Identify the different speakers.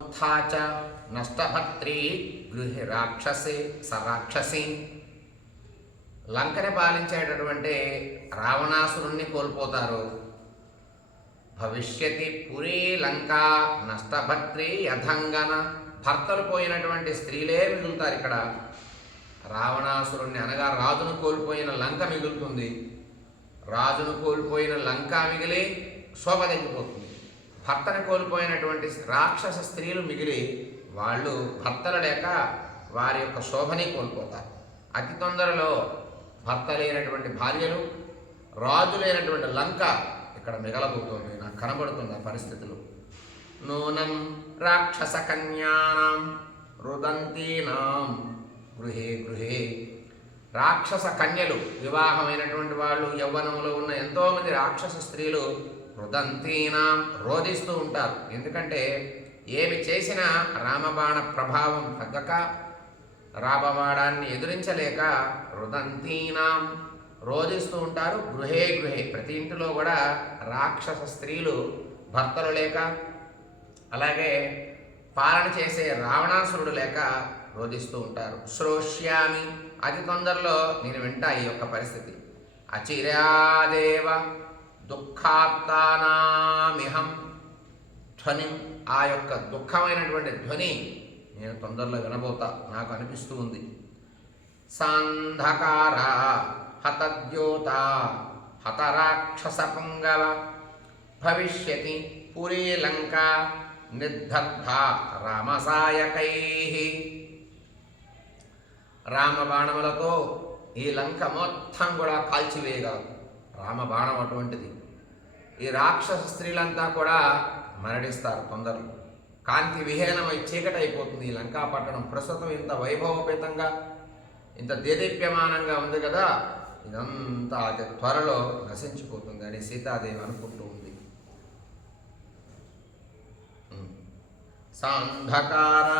Speaker 1: చ నష్టభత్రి గృహి రాక్షసి సరాక్షసి లంకని పాలించేటటువంటి రావణాసురుణ్ణి కోల్పోతారు. భవిష్యతి పురీ లంక నష్టభత్రి యథంగన. భర్తలు పోయినటువంటి స్త్రీలే మిగులుతారు ఇక్కడ. రావణాసురుణ్ణి అనగా రాజును కోల్పోయిన లంక మిగులుతుంది. రాజును కోల్పోయిన లంక మిగిలి శోభ తగ్గిపోతుంది. భర్తను కోల్పోయినటువంటి రాక్షస స్త్రీలు మిగిలి వాళ్ళు భర్తలు లేక వారి యొక్క శోభని కోల్పోతారు. అతి తొందరలో భర్త లేనటువంటి భార్యలు రాజు లేనటువంటి లంక ఇక్కడ మిగలబోతోంది. నాకు కనబడుతున్న పరిస్థితులు. నూనం రాక్షస కన్యానాం రుదంతీనాం. గృహే గృహే. రాక్షస కన్యలు వివాహమైనటువంటి వాళ్ళు యవ్వనంలో ఉన్న ఎంతోమంది రాక్షస స్త్రీలు రుదంతీనాం రోధిస్తూ ఉంటారు. ఎందుకంటే ఏమి చేసినా రామబాణ ప్రభావం తగ్గక రామబాణాన్ని ఎదురించలేక రుదంతీనాం రోధిస్తూ ఉంటారు. గృహే గృహే ప్రతి ఇంటిలో కూడా రాక్షస స్త్రీలు భర్తలు లేక అలాగే పాలన చేసే రావణాసురుడు లేక రోధిస్తూ ఉంటారు. శ్రోష్యామి. అతి తొందరలో నేను వింటా ఈ యొక్క పరిస్థితి. అచిరాదేవ దుఃఖాత్తానామిహం ధ్వని. ఆ యొక్క దుఃఖమైనటువంటి ధ్వని నేను తొందరలో వినబోతా నాకు అనిపిస్తూ ఉంది. సాంధకార హతద్యోత హతరాక్షస పొంగల భవిష్యతి పురీ లంక నిర్దగ్ధ రామసాయకై. రామబాణములతో ఈ లంక మొత్తం కూడా కాల్చివేయగలదు. రామబాణం అటువంటిది. ఈ రాక్షస స్త్రీలంతా కూడా మరణిస్తారు తొందరలో. కాంతి విహీనమై చీకటైపోతుంది ఈ లంకా పట్టణం. ప్రస్తుతం ఇంత వైభవపేతంగా ఇంత దేదీప్యమానంగా ఉంది కదా ఇదంతా అతి త్వరలో నశించిపోతుంది అని సీతాదేవి అనుకుంటూ ఉంది. సాంధకార